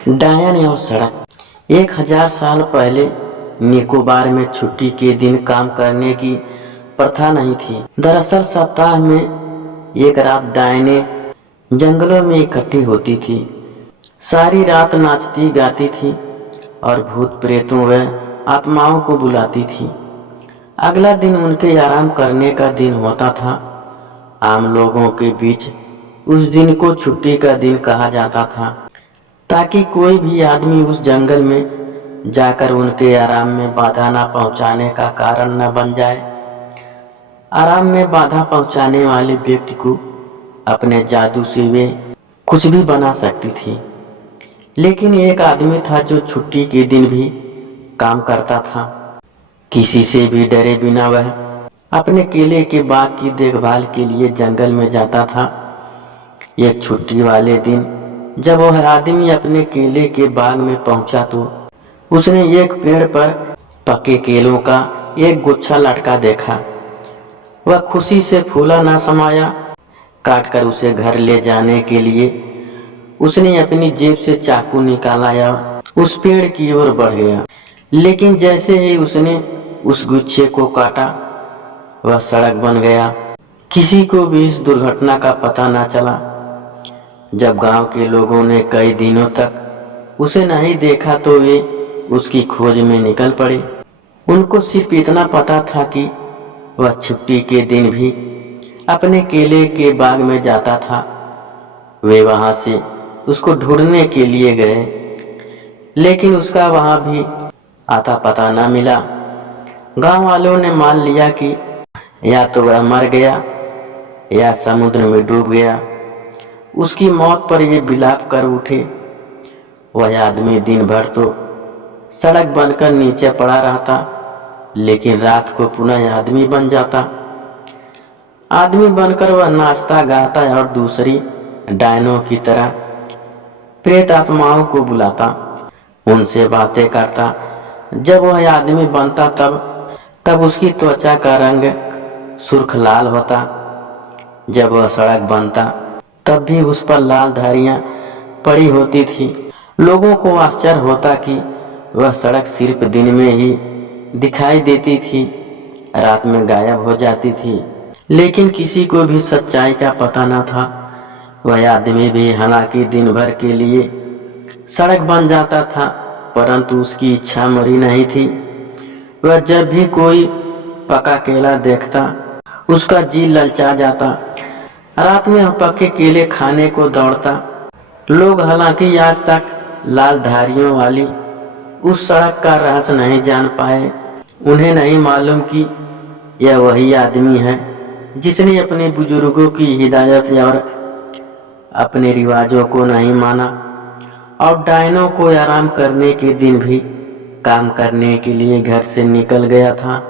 डायन और सड़क। 1000 साल पहले निकोबार में छुट्टी के दिन काम करने की प्रथा नहीं थी। दरअसल सप्ताह में एक रात डायनें जंगलों में इकट्ठी होती थी। सारी रात नाचती गाती थी और भूत प्रेतों व आत्माओं को बुलाती थी। अगला दिन उनके आराम करने का दिन होता था। आम लोगों के बीच उस दिन को छुट्टी का दिन कहा जाता था, ताकि कोई भी आदमी उस जंगल में जाकर उनके आराम में बाधा न पहुंचाने का कारण न बन जाए। आराम में बाधा पहुंचाने वाले व्यक्ति को अपने जादू से वे कुछ भी बना सकती थी। लेकिन एक आदमी था जो छुट्टी के दिन भी काम करता था। किसी से भी डरे बिना वह अपने केले के बाग की देखभाल के लिए जंगल में जाता था। एक छुट्टी वाले दिन जब वह आदमी अपने केले के बाग में पहुंचा तो उसने एक पेड़ पर पके केलों का एक गुच्छा लटका देखा। वह खुशी से फूला ना समाया। काटकर उसे घर ले जाने के लिए उसने अपनी जेब से चाकू निकाला और उस पेड़ की ओर बढ़ गया। लेकिन जैसे ही उसने उस गुच्छे को काटा, वह सड़क बन गया। किसी को भी इस दुर्घटना का पता न चला। जब गांव के लोगों ने कई दिनों तक उसे नहीं देखा तो वे उसकी खोज में निकल पड़े। उनको सिर्फ इतना पता था कि वह छुट्टी के दिन भी अपने केले के बाग में जाता था। वे वहां से उसको ढूंढने के लिए गए, लेकिन उसका वहां भी आता पता न मिला। गांव वालों ने मान लिया कि या तो वह मर गया या समुद्र में डूब गया। उसकी मौत पर ये विलाप कर उठे। वह आदमी दिन भर तो सड़क बनकर नीचे पड़ा रहता, लेकिन रात को पुनः आदमी बन जाता। आदमी बनकर वह नाचता गाता और दूसरी डायनों की तरह प्रेत आत्माओं को बुलाता, उनसे बातें करता। जब वह आदमी बनता तब उसकी त्वचा का रंग सुर्ख लाल होता। जब वह सड़क बनता तब भी उस पर लाल धारियां पड़ी होती थी। लोगों को आश्चर्य होता कि वह सड़क सिर्फ दिन में ही दिखाई देती थी, रात में गायब हो जाती थी। लेकिन किसी को भी सच्चाई का पता न था। वह आदमी भी हालांकि दिन भर के लिए सड़क बन जाता था, परंतु उसकी इच्छा मरी नहीं थी। वह जब भी कोई पका केला देखता, उसका जी ललचा जाता। रात में वह पके केले खाने को दौड़ता। लोग हालांकि आज तक लाल धारियों वाली उस सड़क का रहस्य नहीं जान पाए। उन्हें नहीं मालूम कि यह वही आदमी है जिसने अपने बुजुर्गों की हिदायत और अपने रिवाजों को नहीं माना और डायनों को आराम करने के दिन भी काम करने के लिए घर से निकल गया था।